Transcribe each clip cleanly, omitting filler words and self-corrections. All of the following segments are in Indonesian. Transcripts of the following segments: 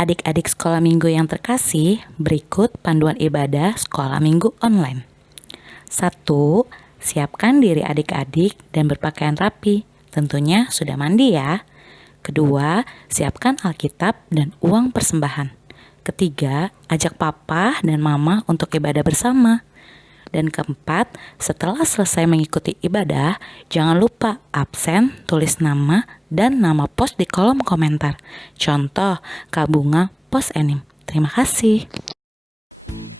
Adik-adik sekolah minggu yang terkasih, berikut panduan ibadah sekolah minggu online. 1. Siapkan diri adik-adik dan berpakaian rapi. Tentunya sudah mandi ya. Kedua, siapkan Alkitab dan uang persembahan. Ketiga, ajak papa dan mama untuk ibadah bersama. Dan keempat, setelah selesai mengikuti ibadah, jangan lupa absen, tulis nama, dan nama pos di kolom komentar. Contoh, Kak Bunga, pos Enim. Terima kasih.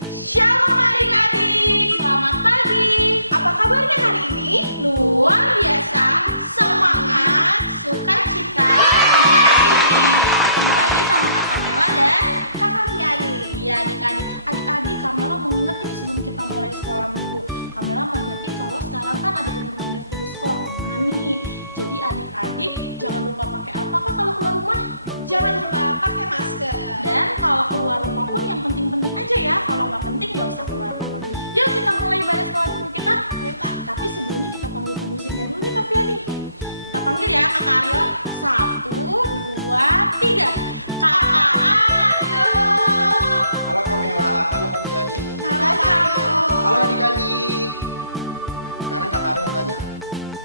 Shalom adik-adik, selamat pagi. Apa kabarnya hari ini? Luar biasa, semangat, sukacita, mengasihi. Ketemu lagi sama Kak Kamela dan Kakak Fiani. Iya adik-adik, Kamela mau ngingetin nih sebelum kita mulai sekolah minggu. Kamela mau ngingetin kalau sekarang kan ada yang namanya virus corona nih. Jadi adik-adik jangan lupa pakai apa Kak kalau keluar rumah? Jangan lupa pakai masker. Dan kalau keluar rumah pun yang penting-penting aja ya. Kalau nggak penting nggak usah keluar rumah. Yuk kita mulai ibadah sekolah minggu kita. Yuk Kak. Tapi sebelumnya kita panggil pemusiknya dulu nih Kak Fiani. Kita panggil ya Kakak Aryo. 1, 2, 3. Kakak Aryo. Halo Kamela, halo Kak Fiani. Halo Kak. Halo adik-adik. Sekarang Kak Aryo mau tanya.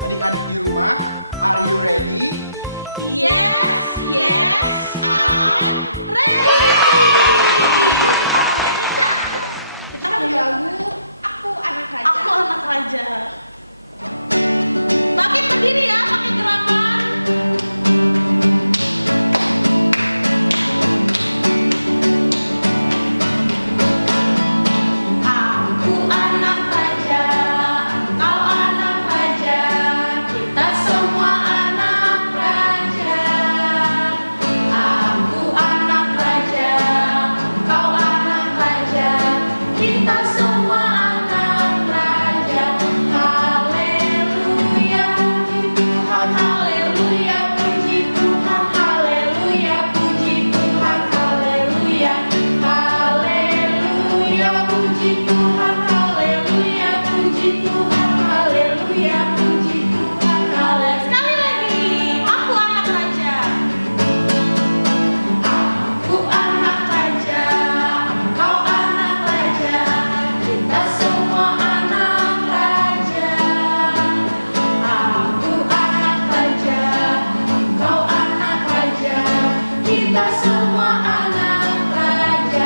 Adik-adik di rumah, are you ready? Yes, I'm ready. Kita mau nyanyi Kak. Kita mau nyanyi. Lagu Aku Anak Raja. Aku anak raja. Bangkit berdiri ya, pakai gerakan. Aku anak raja, kau anak raja, kita semua anak raja. Aku anak raja, kau anak raja, kita semua anak raja. Haleluya, puji Tuhan, haleluya, puji Tuhan, haleluya, puji Tuhan, haleluya. Haleluya, puji Tuhan, haleluya, puji Tuhan, haleluya, puji Tuhan, haleluya. Sekali lagi, aku anak raja. Aku anak raja, kau anak raja, kita semua anak raja. Aku anak raja, kau anak raja, kita semua anak raja.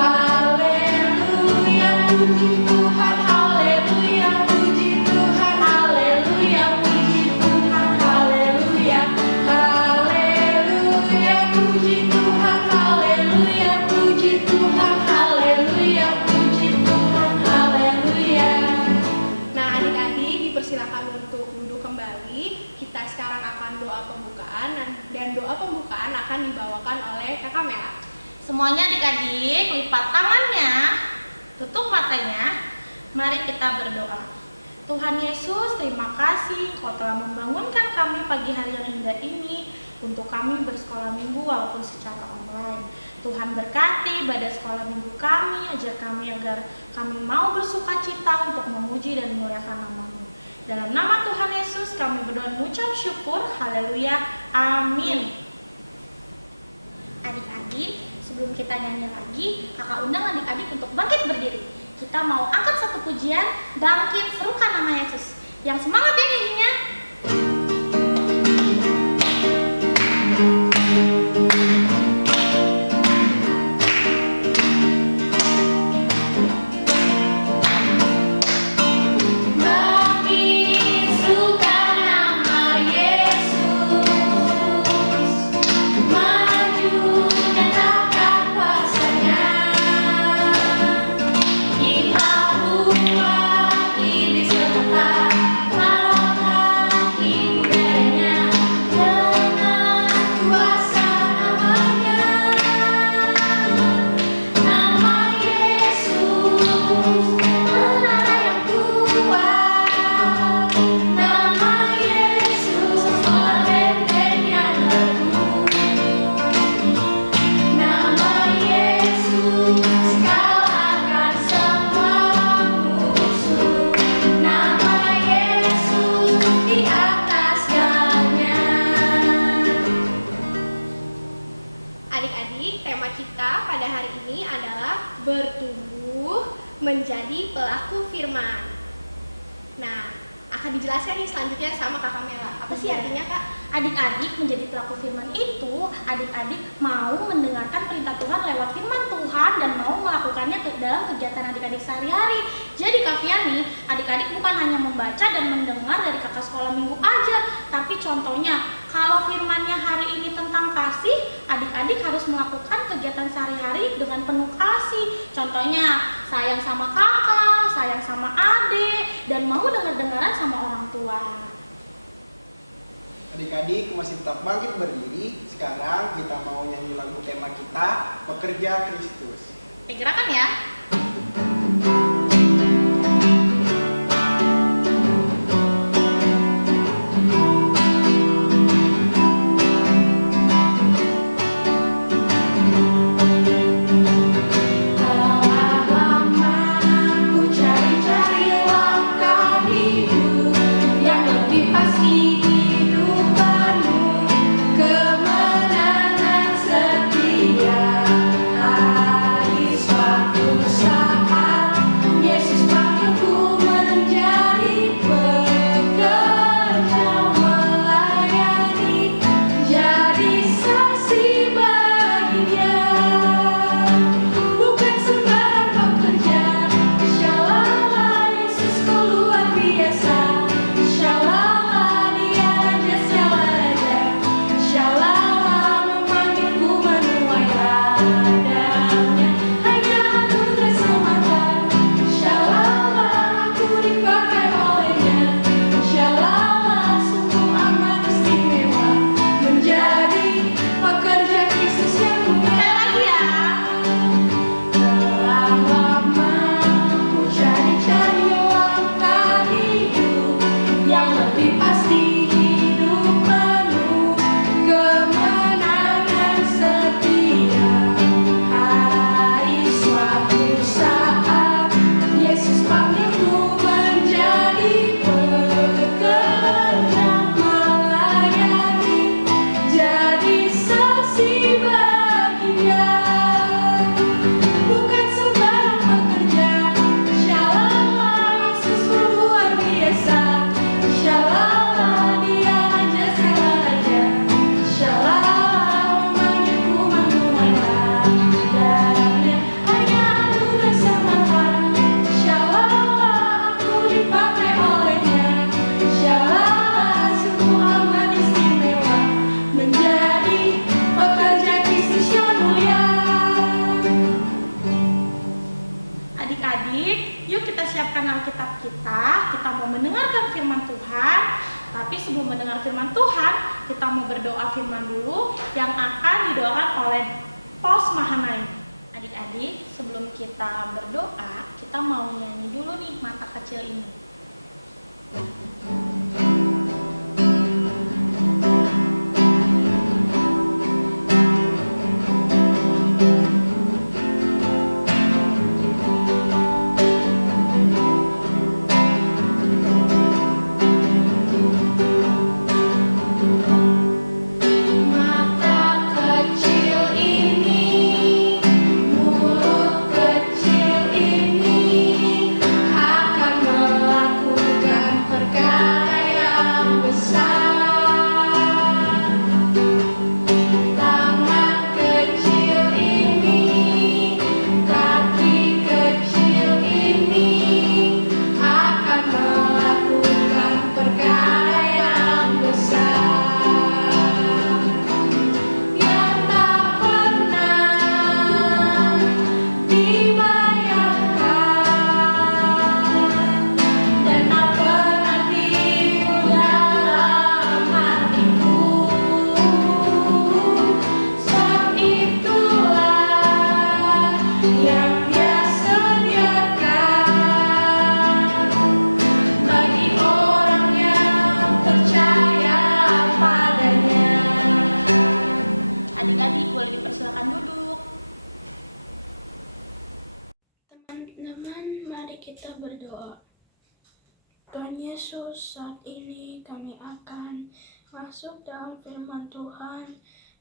Haleluya, puji Tuhan, haleluya, puji Tuhan, haleluya, puji Tuhan, haleluya. Haleluya, puji Tuhan, haleluya, puji Tuhan, haleluya, puji Tuhan, haleluya. Nah adik-adik dipersilakan untuk duduk kembali. Kita sekarang akan doa pembukaan dan doa pembukaan akan dibawakan oleh Kakak Mela. Semuanya adik-adik, lipat tangannya, tutup matanya. Mari kita berdoa. Tuhan Yesus, terima kasih Kau telah membangunkan kami pagi hari yang indah ini untuk kami bersekolah minggu walaupun secara online. Tuhan berkati ibadah sekolah minggu kami, ajar kami agar kami mau bersuka cita untuk memuji dan memuliakan nama-Mu. Dalam nama Tuhan Yesus kami berdoa dan mengucap syukur. Haleluya. Amin. Adik-adik, sebelum kita nyanyi lagi, kakak undang adik-adik untuk bangkit berdiri. Kita mau angkat satu pujian, bangkit serukan nama Yesus. Yang semangat ya nyanyinya. Bangkit serukan nama Yesus, maju nyatakan kuasa-Nya. Kita buat iblis berkata, lawan kaki budayanya. tema kita pada hari ini adalah bertumbuh menjadi pelaku firman. Nah, akan dijelaskan nih selanjutnya sama Kakak Mela. Apa sih artinya, Kak? Adik-adik menjadi pelaku firman itu, adik-adik mau mendengarkan perintah Tuhan lewat firman Tuhan dan mau melakukannya dalam kegiatan adik-adik sehari-hari. Jadi Kak Fiani, adik-adik bukan hanya membaca dan mendengar dari kakak sekolah minggu aja, tapi contohnya, kalau firmannya hari ini tentang kasih, adik-adik harus melakukan kegiatan sehari-hari dengan penuh kasih. Contohnya, sayang sama kakak, sayang sama adik, dan mau dengar-dengaran sama orang tua. Adik-adik masih tetap bangkit berdiri. Sekarang kita mau nyanyi lagu tema kita, Pekerja Kristus. Gerakan ya. Kita mau mendengarkan firman Tuhan. Tapi sebelum mendengar firman Tuhan, kita mau berdoa firman dulu yang akan didoakan oleh Pos Mahanaim. Adik-adik, sebelum kita berdoa, kita mau nyanyi dulu nih Mata Kecil Ini. Kita berdoa. Tuhan Yesus, saat ini kami akan masuk dalam firman Tuhan.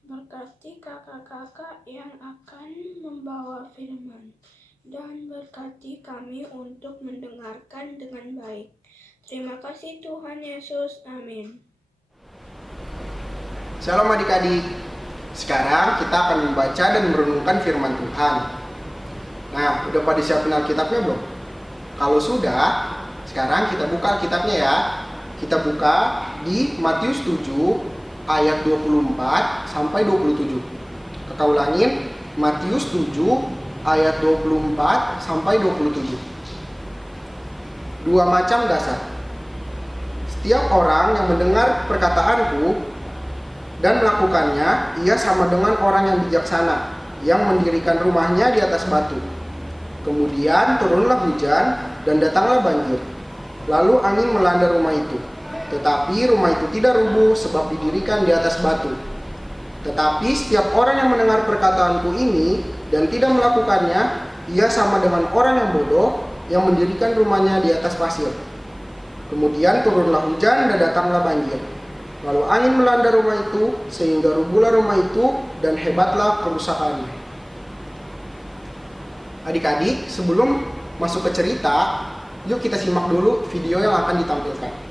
Berkati kakak-kakak yang akan membawa firman, dan berkati kami untuk mendengarkan dengan baik. Terima kasih Tuhan Yesus. Amin. Shalom adik-adik. Sekarang kita akan membaca dan merenungkan firman Tuhan. Nah, udah pada siapin Alkitabnya belum? Kalau sudah, sekarang kita buka Alkitabnya ya. Kita buka di Matius 7 ayat 24 sampai 27. Kita ulangin, Matius 7 ayat 24 sampai 27. Dua macam dasar. Setiap orang yang mendengar perkataanku dan melakukannya, ia sama dengan orang yang bijaksana yang mendirikan rumahnya di atas batu. Kemudian turunlah hujan dan datanglah banjir. Lalu angin melanda rumah itu. Tetapi rumah itu tidak rubuh sebab didirikan di atas batu. Tetapi setiap orang yang mendengar perkataanku ini dan tidak melakukannya, ia sama dengan orang yang bodoh yang mendirikan rumahnya di atas pasir. Kemudian turunlah hujan dan datanglah banjir. Lalu angin melanda rumah itu sehingga rubuhlah rumah itu dan hebatlah kerusakannya. Adik-adik, sebelum masuk ke cerita, yuk kita simak dulu video yang akan ditampilkan.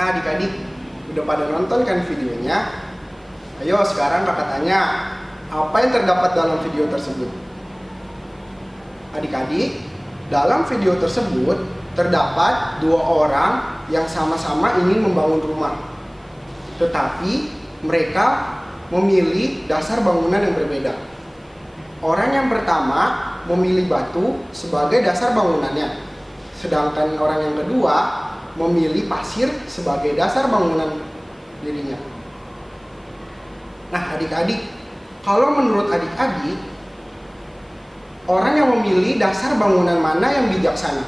Nah adik-adik, udah pada nonton kan videonya? Ayo sekarang kakak tanya, apa yang terdapat dalam video tersebut? Adik-adik, dalam video tersebut terdapat dua orang yang sama-sama ingin membangun rumah. Tetapi mereka memilih dasar bangunan yang berbeda. Orang yang pertama memilih batu sebagai dasar bangunannya. Sedangkan orang yang kedua memilih pasir sebagai dasar bangunan dirinya. Nah adik-adik, kalau menurut adik-adik, orang yang memilih dasar bangunan mana yang bijaksana?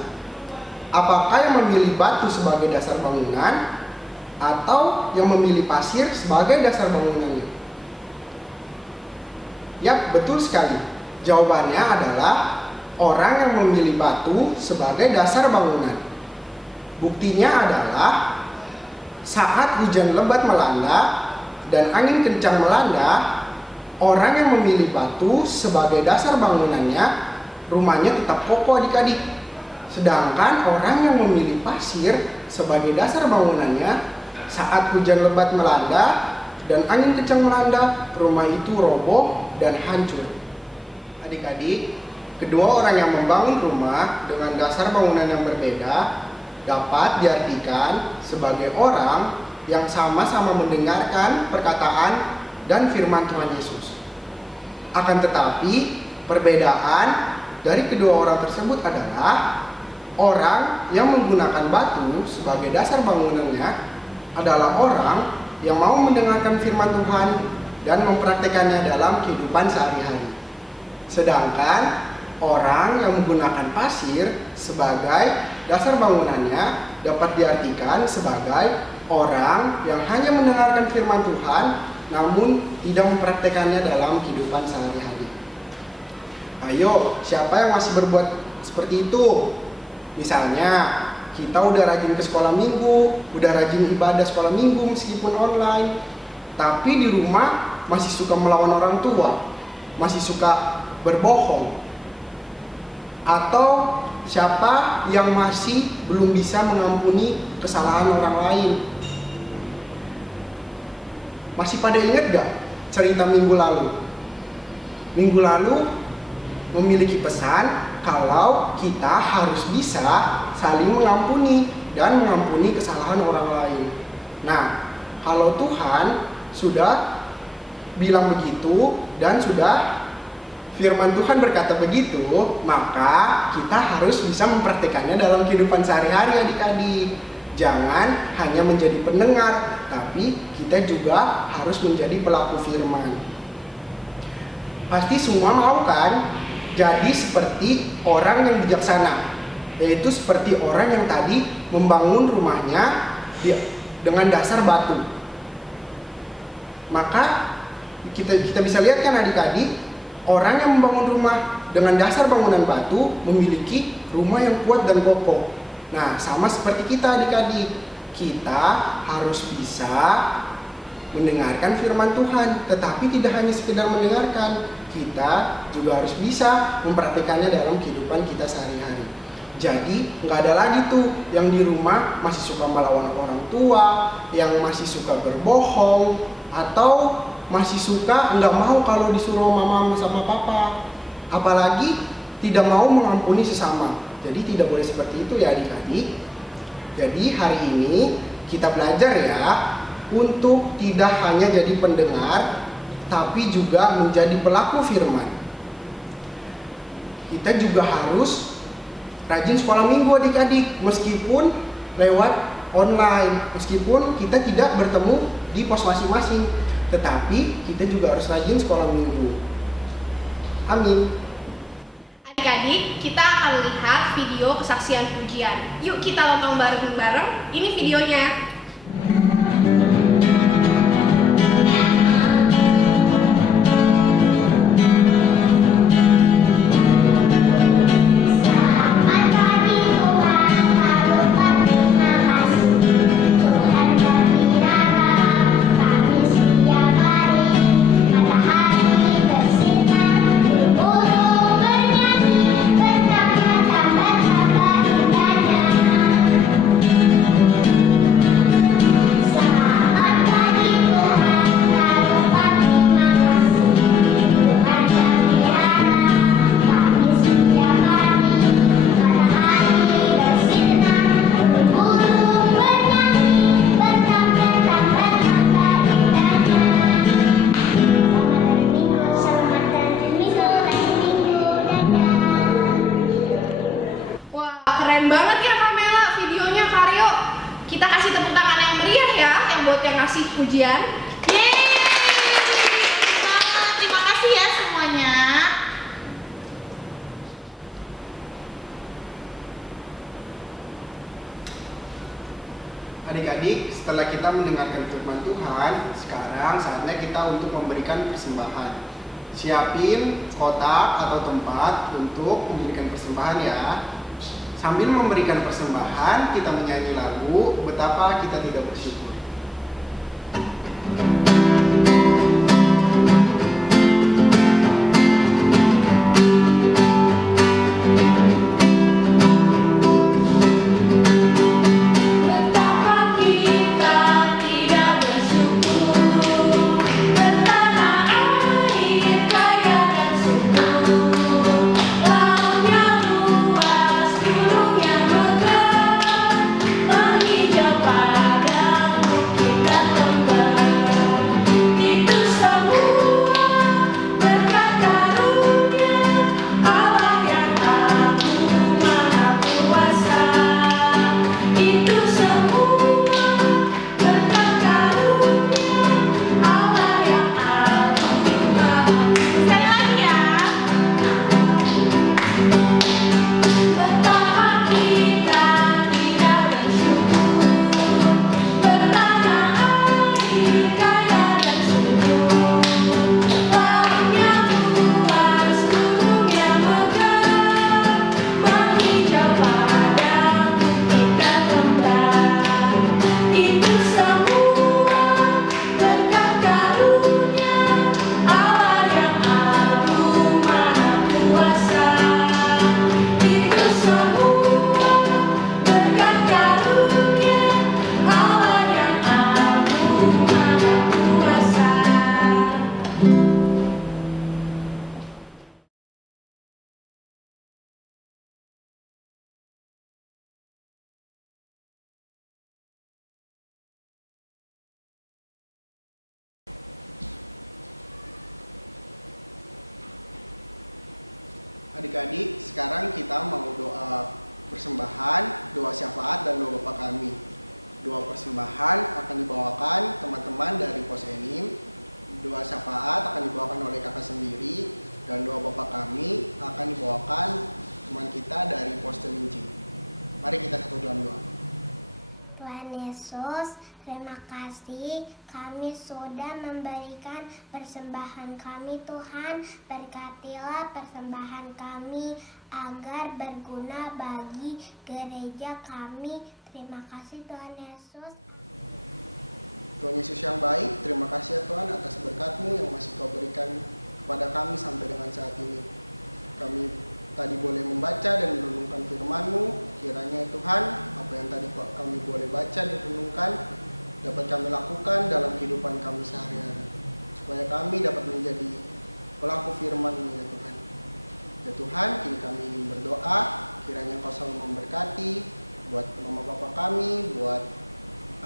Apakah yang memilih batu sebagai dasar bangunan atau yang memilih pasir sebagai dasar bangunannya? Yap, betul sekali. Jawabannya adalah orang yang memilih batu sebagai dasar bangunan. Buktinya adalah saat hujan lebat melanda dan angin kencang melanda, orang yang memilih batu sebagai dasar bangunannya, rumahnya tetap kokoh adik-adik. Sedangkan orang yang memilih pasir sebagai dasar bangunannya, saat hujan lebat melanda dan angin kencang melanda, rumah itu roboh dan hancur. Adik-adik, kedua orang yang membangun rumah dengan dasar bangunan yang berbeda dapat diartikan sebagai orang yang sama-sama mendengarkan perkataan dan firman Tuhan Yesus. Akan tetapi, perbedaan dari kedua orang tersebut adalah orang yang menggunakan batu sebagai dasar bangunannya adalah orang yang mau mendengarkan firman Tuhan dan mempraktekannya dalam kehidupan sehari-hari. Sedangkan orang yang menggunakan pasir sebagai dasar bangunannya dapat diartikan sebagai orang yang hanya mendengarkan firman Tuhan namun tidak mempraktekannya dalam kehidupan sehari-hari. Ayo, siapa yang masih berbuat seperti itu? Misalnya, kita udah rajin ke sekolah minggu, udah rajin ibadah sekolah minggu meskipun online, tapi di rumah masih suka melawan orang tua, masih suka berbohong. Atau siapa yang masih belum bisa mengampuni kesalahan orang lain? Masih pada ingat gak cerita minggu lalu? Minggu lalu memiliki pesan kalau kita harus bisa saling mengampuni dan mengampuni kesalahan orang lain. Nah, kalau Tuhan sudah bilang begitu dan sudah firman Tuhan berkata begitu, maka kita harus bisa mempraktekannya dalam kehidupan sehari-hari adik-adik. Jangan hanya menjadi pendengar, tapi kita juga harus menjadi pelaku firman. Pasti semua mau kan jadi seperti orang yang bijaksana, yaitu seperti orang yang tadi membangun rumahnya dengan dasar batu. Maka kita bisa lihat kan adik-adik, orang yang membangun rumah dengan dasar bangunan batu memiliki rumah yang kuat dan kokoh. Nah, sama seperti kita adik-adik, kita harus bisa mendengarkan firman Tuhan, tetapi tidak hanya sekedar mendengarkan, kita juga harus bisa mempraktikannya dalam kehidupan kita sehari-hari. Jadi nggak ada lagi tuh yang di rumah masih suka melawan orang tua, yang masih suka berbohong, atau masih suka nggak mau kalau disuruh mama sama papa, apalagi tidak mau mengampuni sesama. Jadi tidak boleh seperti itu ya adik-adik. Jadi hari ini kita belajar ya untuk tidak hanya jadi pendengar, tapi juga menjadi pelaku firman. Kita juga harus rajin sekolah minggu adik-adik, meskipun lewat online, meskipun kita tidak bertemu di pos masing-masing, tetapi kita juga harus rajin sekolah minggu. Amin. Adik-adik, kita akan lihat video kesaksian pujian. Yuk kita nonton bareng-bareng. Ini videonya. Keren banget ya Kamela videonya, Karyo. Kita kasih tepuk tangan yang meriah ya, yang buat yang ngasih pujian. Yeay, terima kasih ya semuanya. Adik-adik, setelah kita mendengarkan firman Tuhan, sekarang saatnya kita untuk memberikan persembahan. Siapin kotak atau tempat untuk memberikan persembahan ya. Sambil memberikan persembahan, kita menyanyi lagu Betapa Kita Tidak Bersyukur. Menghijau padang Adik-adik, sekarang kita mau doa persembahan, doa syafaat, dan doa Bapa kami. Doa persembahan akan dibawakan teman-teman dari Pos Enim. Doa syafaat akan dibawakan oleh kakak sendiri. Dan doa Bapa kami akan dibawakan teman kita dari Pos Telinci. Mari kita satu dalam doa. Tuhan Yesus, terima kasih kami sudah memberikan persembahan kami. Tuhan, berkatilah persembahan kami agar berguna bagi gereja kami. Terima kasih Tuhan Yesus. Tuhan Yesus yang baik, terima kasih ya Tuhan atas berkat-Mu yang masih Kau berikan kepada kami sampai dengan saat ini. Kami tadi boleh membaca dan merenungkan firman-Mu. Kiranya Tuhan, apa yang tadi kami boleh baca dan renungkan dapat kami lakukan dalam kehidupan kami sehari-hari, supaya kami dapat menjadi pelaku firman-Mu ya Tuhan. Ya Tuhan, kini kami ingin berdoa, kiranya Kau selalu memberkati buat mama papa kami, buat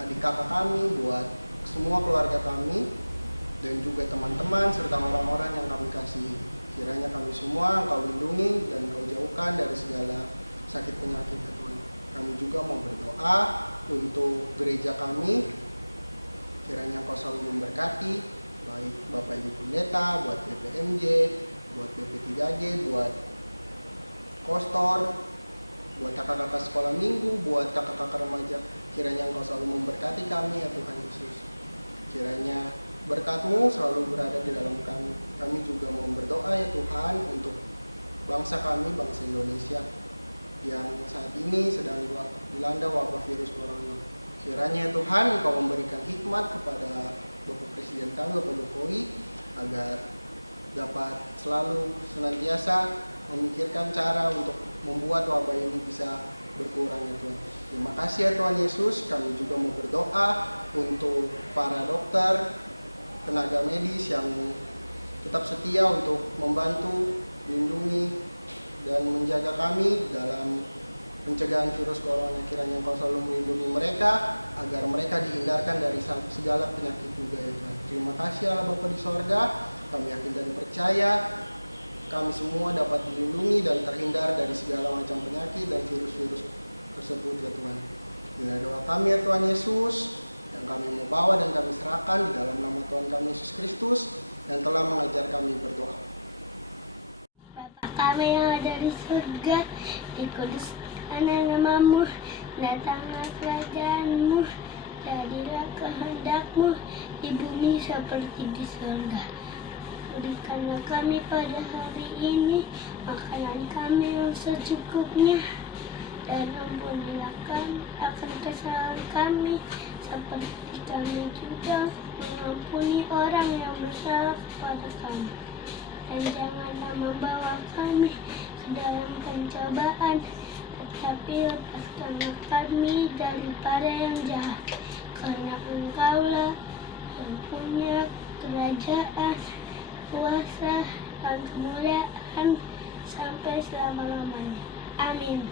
adik kakak kami, buat semua keluarga kami, dan juga teman-teman serta orang-orang yang kami kasihi. Kiranya kami semua Kau lindungi dan Kau jauhkan dari segala sakit penyakit ya Tuhan. Kami juga mau berdoa untuk gereja kami. Kiranya Kau selalu memberkati, baik Bapak Ibu Pendeta, buat PPMJ, buat PP3G, buat Kostor, buat kakak-kakak sekolah minggu, buat kakak-kakak remaja. Kiranya Engkau selalu memberkati kami ya Tuhan Yesus. Kiranya berkat-Mu selalu berada di dalam kami. Kami juga mau berdoa ya Tuhan untuk bangsa kami, bangsa Indonesia yang saat ini sedang dilanda wabah virus corona. Kiranya Tuhan Engkau memberikan hikmat kepada Bapak Presiden kami, Bapak Jokowi, agar dapat selalu senantiasa memikirkan cara untuk membuat wabah ini bisa berkurang ya Tuhan. Terima kasih ya Tuhan Yesus. Kami juga mau berdoa untuk para dokter, tenaga medis yang tetap setia untuk membantu, melindungi, dan menjaga kami dalam pencegahan virus corona. Kiranya Engkau selalu melindungi mereka agar mereka dihindarkan dari segala penyakit juga ya Tuhan. Terima kasih Allah Bapa di sorga. Kami yakin dan percaya kami semua dapat dilindungi dan terhindar dari segala macam penyakit dan virus-virus tersebut ya Tuhan. Inilah doa kami ya Tuhan Yesus, yang kami mau bawa dan kami serahkan di dalam nama Tuhan kami Yesus Kristus yang telah mengajar kami berdoa. Bapa kami yang ada di surga, dikuduskan nama-Mu, datanglah kerajaan-Mu, jadilah kehendak-Mu di bumi seperti di surga. Berikanlah kami pada hari ini makanan kami yang secukupnya, dan ampunilah kami akan kesalahan kami seperti kami juga mengampuni orang yang bersalah kepada kami. Dan janganlah membawa kami ke dalam pencobaan, tetapi lepaskanlah kami daripada yang jahat. Karena Engkaulah yang punya kerajaan, kuasa, dan kemuliaan sampai selama-lamanya. Amin.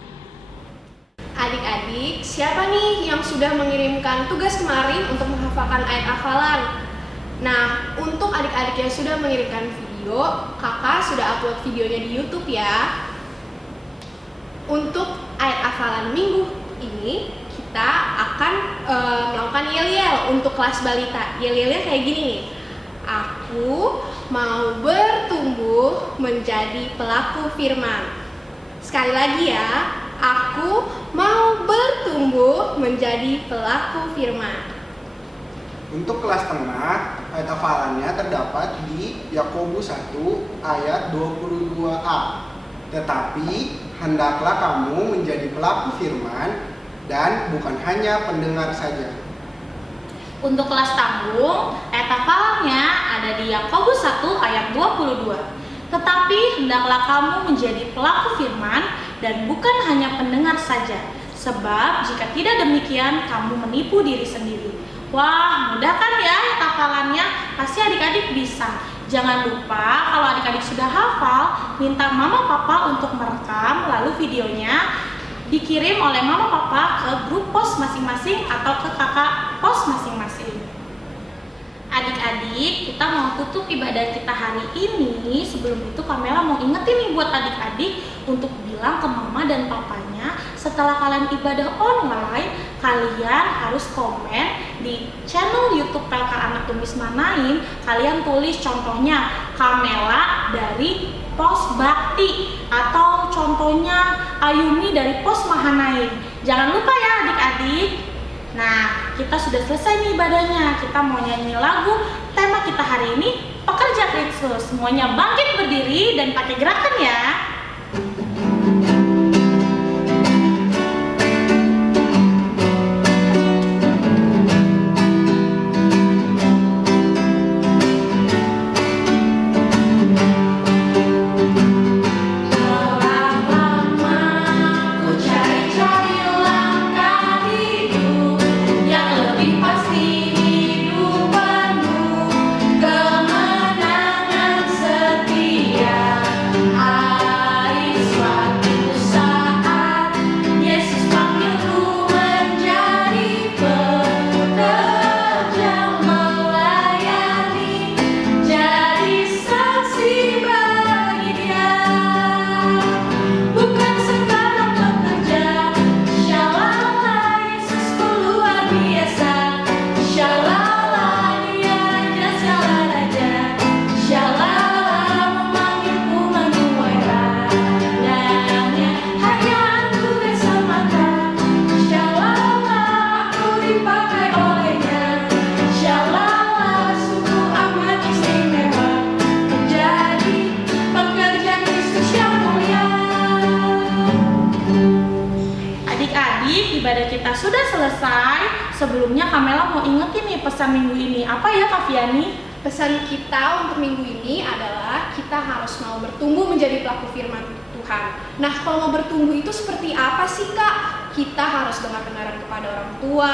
Adik-adik, siapa nih yang sudah mengirimkan tugas kemarin untuk menghafalkan ayat hafalan? Nah, untuk adik-adik yang sudah mengirimkan video, kakak sudah upload videonya di YouTube ya. Untuk ayat hafalan minggu ini, kita akan melakukan yel-yel untuk kelas balita. Yel-yelnya kayak gini nih. Aku mau bertumbuh menjadi pelaku firman. Sekali lagi ya, aku mau bertumbuh menjadi pelaku firman. Untuk kelas tengah, ayat hafalannya terdapat di Yakobus 1 ayat 22a. Tetapi hendaklah kamu menjadi pelaku firman dan bukan hanya pendengar saja. Untuk kelas tanggung, ayat hafalannya ada di Yakobus 1 ayat 22. Tetapi hendaklah kamu menjadi pelaku firman dan bukan hanya pendengar saja. Sebab jika tidak demikian, kamu menipu diri sendiri. Wah, mudah kan ya hafalannya? Pasti adik-adik bisa. Jangan lupa kalau adik-adik sudah hafal, minta mama papa untuk merekam, lalu videonya dikirim oleh mama papa ke grup pos masing-masing atau ke kakak pos masing-masing. Adik-adik, kita mau tutup ibadah kita hari ini. Sebelum itu Kamela mau ingetin nih buat adik-adik untuk bilang ke mama dan papanya, setelah kalian ibadah online, kalian harus komen di channel YouTube PLK Anak Tumis Manaim. Kalian tulis contohnya Kamela dari Pos Bakti atau contohnya Ayumi dari Pos Mahanaim. Jangan lupa ya adik-adik. Nah, kita sudah selesai nih ibadahnya. Kita mau nyanyi lagu tema kita hari ini, Pekerja Kristus. Semuanya bangkit berdiri dan pakai gerakan ya. Ibadah kita sudah selesai. Sebelumnya Kamela mau ingetin nih pesan minggu ini. Apa ya Kak Fiani? Pesan kita untuk minggu ini adalah kita harus mau bertumbuh menjadi pelaku firman Tuhan. Nah, kalau mau bertumbuh itu seperti apa sih Kak? Kita harus dengar-dengaran kepada orang tua,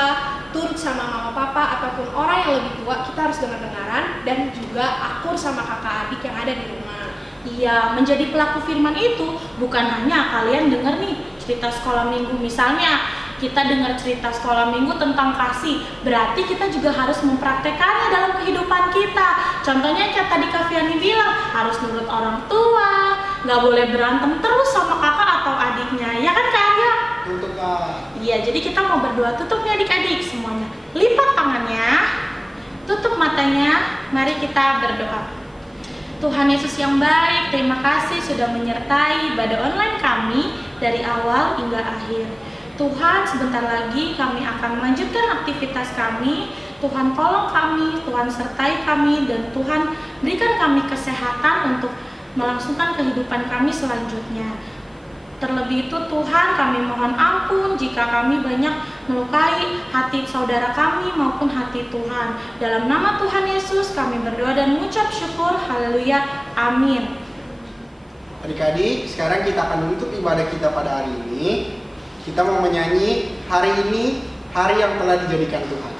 turut sama mama papa ataupun orang yang lebih tua. Kita harus dengar-dengaran dan juga akur sama kakak adik yang ada di rumah. Iya, menjadi pelaku firman itu bukan hanya kalian dengar nih cerita sekolah minggu. Misalnya kita dengar cerita sekolah minggu tentang kasih, berarti kita juga harus mempraktekannya dalam kehidupan kita. Contohnya kayak tadi Kak Fiani bilang, harus nurut orang tua, nggak boleh berantem terus sama kakak atau adiknya, ya kan Kak Arya? Untuk Kak. Iya, jadi kita mau berdoa. Tutup nih adik-adik semuanya. Lipat tangannya, tutup matanya, mari kita berdoa. Tuhan Yesus yang baik, terima kasih sudah menyertai ibadah online kami dari awal hingga akhir. Tuhan, sebentar lagi kami akan melanjutkan aktivitas kami. Tuhan tolong kami, Tuhan sertai kami, dan Tuhan berikan kami kesehatan untuk melangsungkan kehidupan kami selanjutnya. Terlebih itu Tuhan, kami mohon ampun jika kami banyak melukai hati saudara kami maupun hati Tuhan. Dalam nama Tuhan Yesus kami berdoa dan mengucap syukur. Haleluya. Amin. Adik-adik, sekarang kita akan menutup ibadah kita pada hari ini. Kita mau menyanyi hari ini, hari yang telah dijadikan Tuhan.